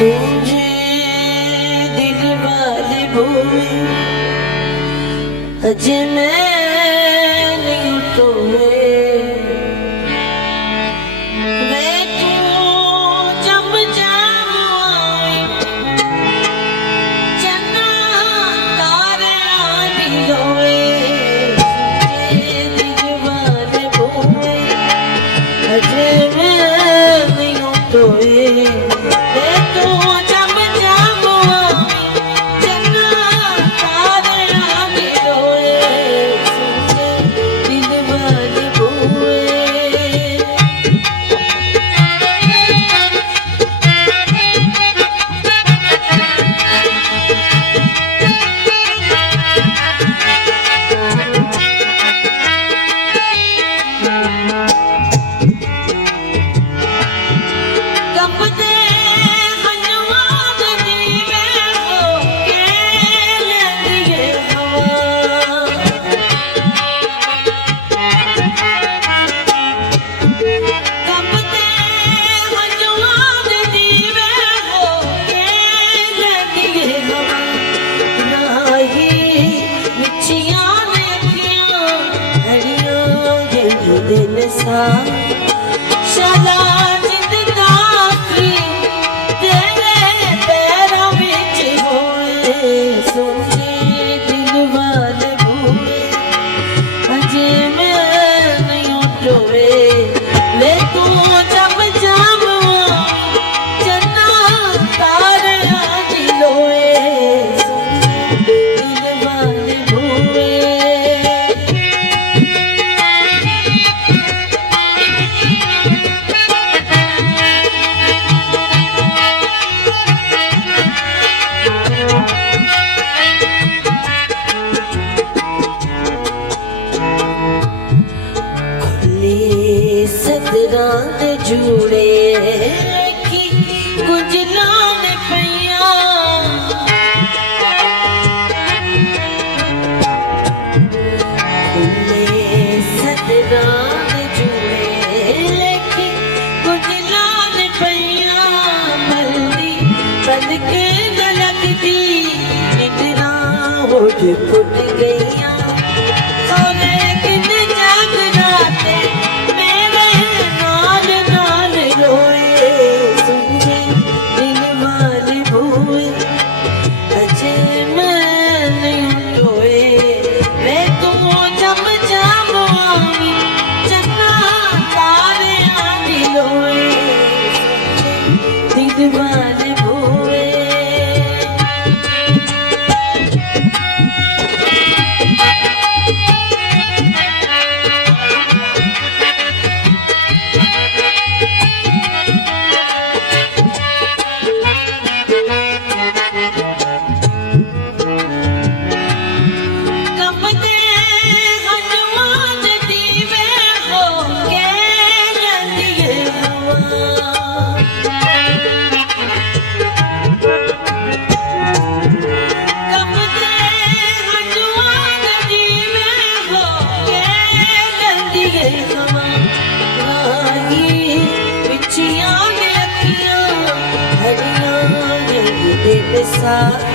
सूझे दिल वाले भूए अजे मैंने टोए मैं तू जब जाए चन्ना तारे आदि लोए दिल वाले भूए अजे मैंने टोए शाला जिंदा तेरे पैरों विच होए सोचे दिल वाले भूए अजे मैं नहीं टोए ले तू जब जब चन्ना तारे आदि लोए दिल वाले भूए सतरां जुड़े की कुछ लान पैया सतरां जुड़े की कुछ लान पैया मल्दी बंद के न लगती इतना होठ फुट गईया वाले भूए सा